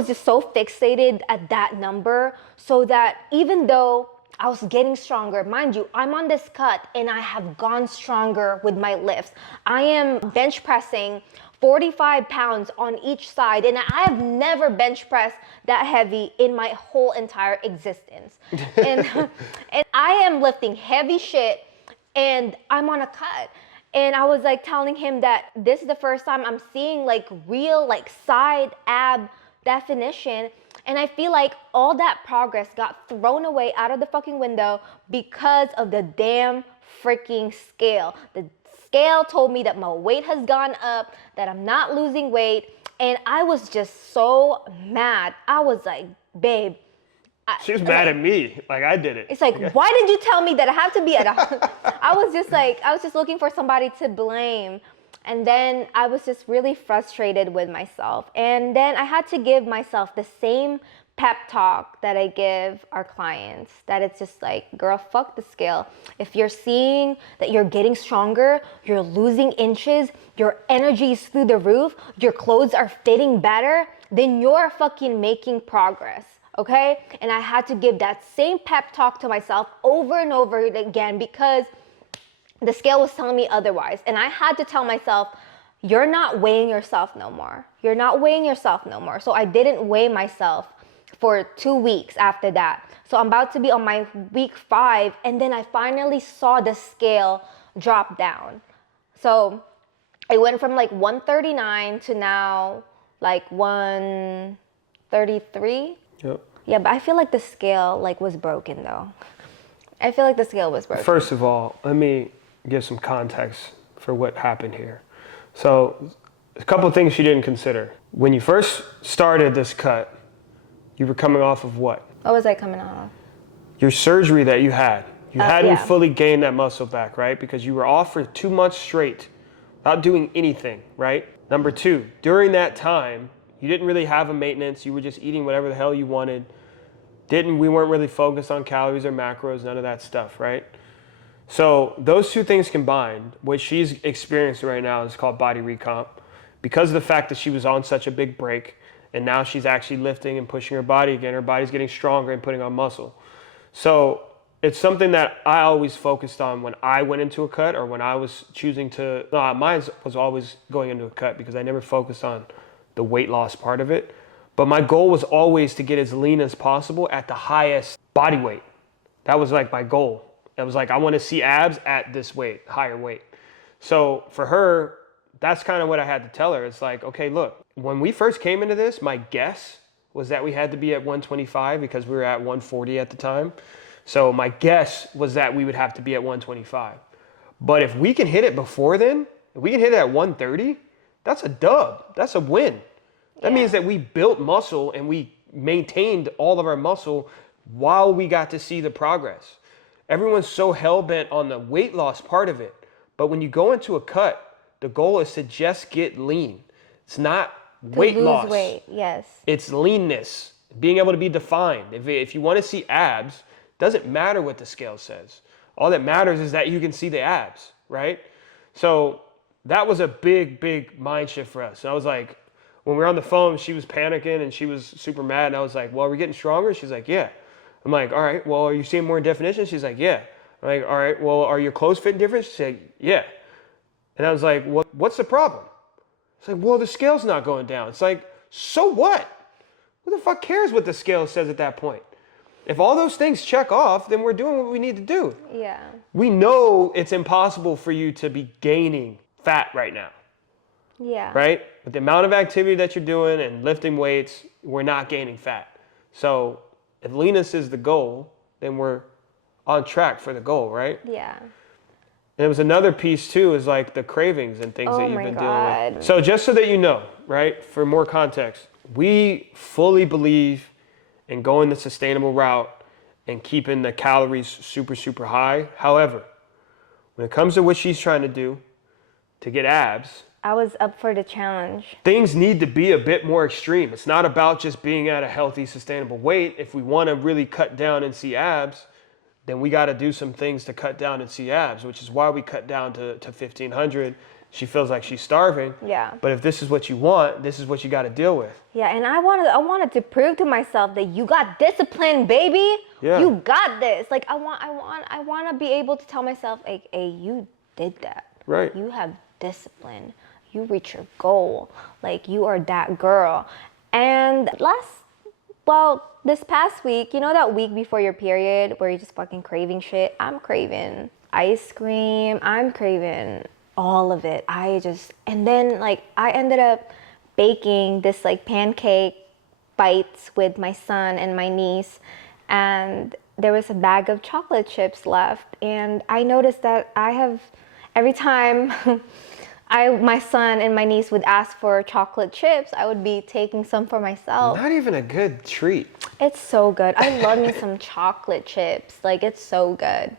just so fixated at that number, so that even though I was getting stronger, mind you, I'm on this cut and I have gone stronger with my lifts. I am bench pressing 45 pounds on each side, and I have never bench pressed that heavy in my whole entire existence. And I am lifting heavy shit and I'm on a cut. And I was like telling him that this is the first time I'm seeing like real like side ab definition. And I feel like all that progress got thrown away out of the fucking window because of the damn freaking scale. The scale told me that my weight has gone up, that I'm not losing weight. And I was just so mad. I was like, babe. She was mad at me, like I did it. It's like, why did you tell me that I have to be at I was just looking for somebody to blame. And then I was just really frustrated with myself. And then I had to give myself the same pep talk that I give our clients, that it's just like, girl, fuck the scale. If you're seeing that you're getting stronger, you're losing inches, your energy is through the roof, your clothes are fitting better, then you're fucking making progress. Okay? And I had to give that same pep talk to myself over and over again because the scale was telling me otherwise. And I had to tell myself, you're not weighing yourself no more. You're not weighing yourself no more. So I didn't weigh myself for 2 weeks after that. So I'm about to be on my week 5, and then I finally saw the scale drop down. So it went from like 139 to now like 133. Yep. Yeah, but I feel like the scale like was broken though. I feel like the scale was broken. First of all, let me give some context for what happened here. So a couple of things you didn't consider. When you first started this cut, you were coming off of what? What was I coming off? Your surgery that you had. You hadn't yeah. fully gained that muscle back, right? Because you were off for 2 months straight without doing anything, right? Number 2, during that time, you didn't really have a maintenance. You were just eating whatever the hell you wanted. We weren't really focused on calories or macros, none of that stuff, right? So those two things combined, what she's experiencing right now is called body recomp. Because of the fact that she was on such a big break, and now she's actually lifting and pushing her body again, her body's getting stronger and putting on muscle. So it's something that I always focused on when I went into a cut, or when I was choosing to, mine was always going into a cut because I never focused on the weight loss part of it. But my goal was always to get as lean as possible at the highest body weight. That was like my goal. It was like, I want to see abs at this weight, higher weight. So for her, that's kind of what I had to tell her. It's like, okay, look, when we first came into this, my guess was that we had to be at 125 because we were at 140 at the time. So my guess was that we would have to be at 125. But if we can hit it before then, if we can hit it at 130, that's a dub. That's a win. That means that we built muscle and we maintained all of our muscle while we got to see the progress. Everyone's so hell-bent on the weight loss part of it. But when you go into a cut, the goal is to just get lean. It's not weight loss. Lose weight, yes. It's leanness, being able to be defined. If you want to see abs, it doesn't matter what the scale says. All that matters is that you can see the abs, right? So that was a big, big mind shift for us. And I was like, when we were on the phone, she was panicking and she was super mad. And I was like, well, are we getting stronger? She's like, yeah. I'm like, all right, well, are you seeing more definition? She's like, yeah. I'm like, all right, well, are your clothes fitting different? She's like, yeah. And I was like, what's the problem? It's like, well, the scale's not going down. It's like, so what? Who the fuck cares what the scale says at that point? If all those things check off, then we're doing what we need to do. Yeah. We know it's impossible for you to be gaining fat right now. Yeah. Right? With the amount of activity that you're doing and lifting weights, we're not gaining fat. So if leanness is the goal, then we're on track for the goal, right? Yeah. And it was another piece too, is like the cravings and things that you've been dealing with. God. So just so that you know, right, for more context, we fully believe in going the sustainable route and keeping the calories super, super high. However, when it comes to what she's trying to do to get abs, I was up for the challenge. things need to be a bit more extreme. It's not about just being at a healthy, sustainable weight. If we want to really cut down and see abs, then we got to do some things to cut down and see abs, which is why we cut down to 1,500. She feels like she's starving. Yeah. But if this is what you want, this is what you got to deal with. Yeah, and I wanted to prove to myself that you got discipline, baby. Yeah. You got this. Like I want to be able to tell myself, like, hey, you did that. Right. You have discipline. You reach your goal. Like you are that girl. And this past week, you know that week before your period where you're just fucking craving shit? I'm craving ice cream. I'm craving all of it. And then like I ended up baking this like pancake bites with my son and my niece, and there was a bag of chocolate chips left, and I noticed that every time my son and my niece would ask for chocolate chips, I would be taking some for myself. Not even a good treat. It's so good. I love me some chocolate chips. Like it's so good.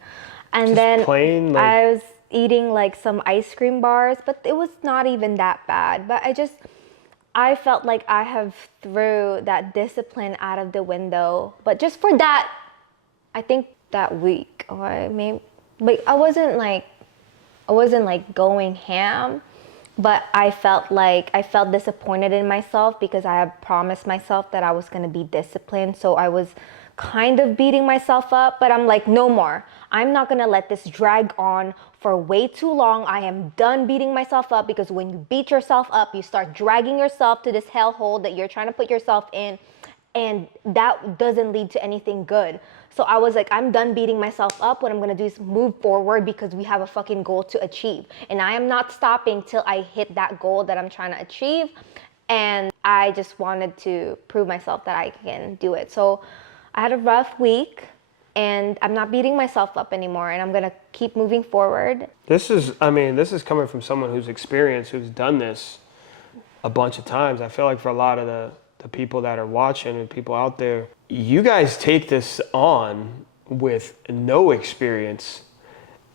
And Just then plain, like... I was eating like some ice cream bars, but it was not even that bad. But I felt like I have threw that discipline out of the window. But just for that, I think that week, but I wasn't like going ham, but I felt disappointed in myself because I had promised myself that I was going to be disciplined. So I was kind of beating myself up, but I'm like, no more. I'm not going to let this drag on for way too long. I am done beating myself up, because when you beat yourself up, you start dragging yourself to this hellhole that you're trying to put yourself in, and that doesn't lead to anything good. So I was like, I'm done beating myself up. What I'm going to do is move forward, because we have a fucking goal to achieve. And I am not stopping till I hit that goal that I'm trying to achieve. And I just wanted to prove myself that I can do it. So I had a rough week, and I'm not beating myself up anymore. And I'm going to keep moving forward. This is coming from someone who's experienced, who's done this a bunch of times. I feel like for a lot of the people that are watching and people out there, you guys take this on with no experience,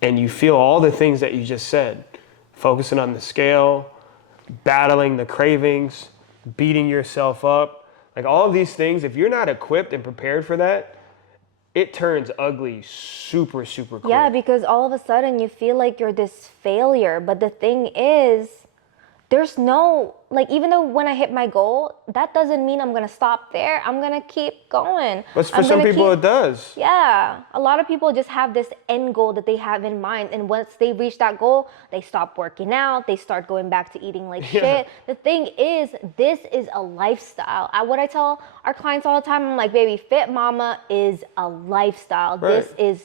and you feel all the things that you just said, focusing on the scale, battling the cravings, beating yourself up, like all of these things. If you're not equipped and prepared for that, it turns ugly super, super quick. Yeah, because all of a sudden you feel like you're this failure. But the thing is, there's no, like, even though when I hit my goal, that doesn't mean I'm going to stop there. I'm going to keep going. But for some people it does. Yeah. A lot of people just have this end goal that they have in mind. And once they reach that goal, they stop working out. They start going back to eating like shit. The thing is, this is a lifestyle. What I tell our clients all the time, I'm like, baby, Fit Mama is a lifestyle. Right. This is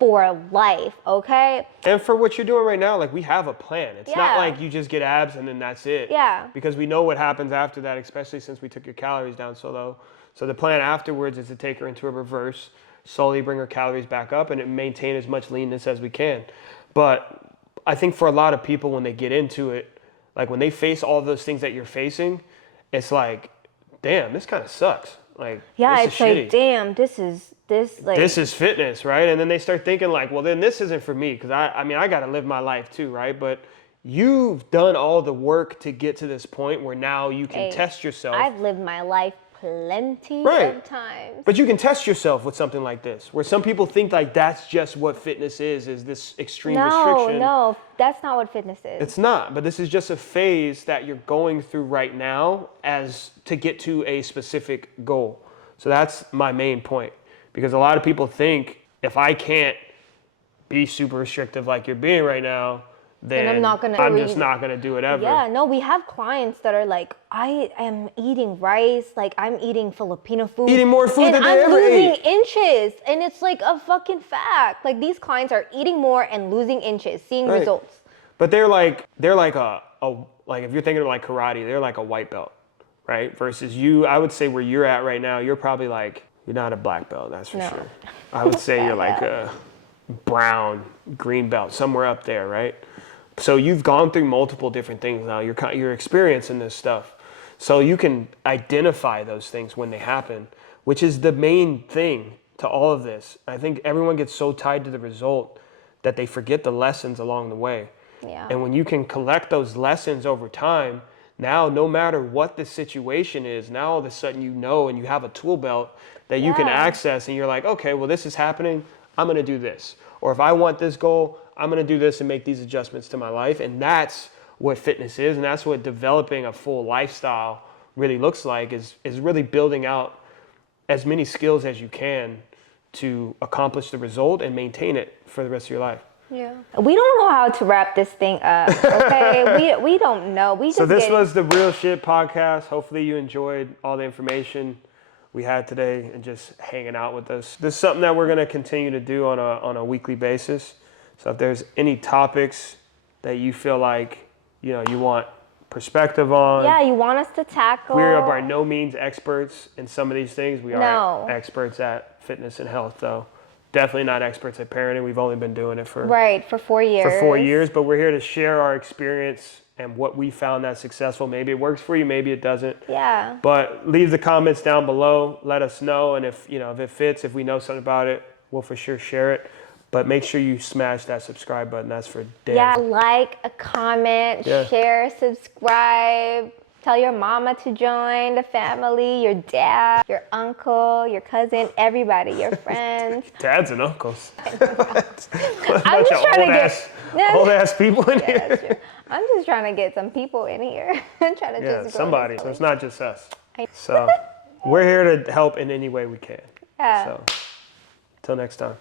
for life, okay? And for what you're doing right now, like, we have a plan. It's not like you just get abs and then that's it. Yeah. Because we know what happens after that, especially since we took your calories down so low. So the plan afterwards is to take her into a reverse, slowly bring her calories back up, and maintain as much leanness as we can. But I think for a lot of people, when they get into it, like when they face all those things that you're facing, it's like, damn, this kind of sucks. Like, yeah, this it's is like, shitty. damn, this is fitness, right? And then they start thinking like, well, then this isn't for me, because I got to live my life too, right? But you've done all the work to get to this point where now you can test yourself. I've lived my life plenty of times. But you can test yourself with something like this, where some people think like that's just what fitness is this extreme restriction. No, that's not what fitness is. It's not, but this is just a phase that you're going through right now as to get to a specific goal. So that's my main point. Because a lot of people think, if I can't be super restrictive like you're being right now, then I'm just not gonna do it ever. Yeah, no, we have clients that are like, I am eating rice, like I'm eating Filipino food. Eating more food than they I'm ever ate. losing inches. And it's like a fucking fact. Like these clients are eating more and losing inches, seeing results. But they're like if you're thinking of like karate, they're like a white belt, right? Versus you, I would say where you're at right now, you're probably like You're not a black belt, that's for No. sure. I would say you're like Yeah. a brown, green belt, somewhere up there, right? So you've gone through multiple different things now. You're experiencing this stuff. So you can identify those things when they happen, which is the main thing to all of this. I think everyone gets so tied to the result that they forget the lessons along the way. Yeah. And when you can collect those lessons over time, now no matter what the situation is, now all of a sudden you know and you have a tool belt that you can access and you're like, okay, well, this is happening. I'm going to do this. Or if I want this goal, I'm going to do this and make these adjustments to my life. And that's what fitness is. And that's what developing a full lifestyle really looks like is really building out as many skills as you can to accomplish the result and maintain it for the rest of your life. Yeah. We don't know how to wrap this thing up, okay? we don't know. So this was the Real Shit podcast. Hopefully you enjoyed all the information we had today and just hanging out with us. This is something that we're going to continue to do on a weekly basis. So if there's any topics that you feel like, you want perspective on. Yeah, you want us to tackle. We're by no means experts in some of these things. We are experts at fitness and health, though. Definitely not experts at parenting. We've only been doing it for 4 years. For 4 years, but we're here to share our experience and what we found that's successful. Maybe it works for you, maybe it doesn't. Yeah. But leave the comments down below. Let us know, and if it fits, if we know something about it, we'll for sure share it. But make sure you smash that subscribe button. That's for damn. Yeah, like, a comment, share, subscribe. Tell your mama to join the family, your dad, your uncle, your cousin, everybody, your friends. Dads and uncles. I'm just trying to get old ass people in here. That's true. I'm just trying to get some people in here. I'm trying to just grow somebody. this So it's not just us. So we're here to help in any way we can. Yeah. So till next time.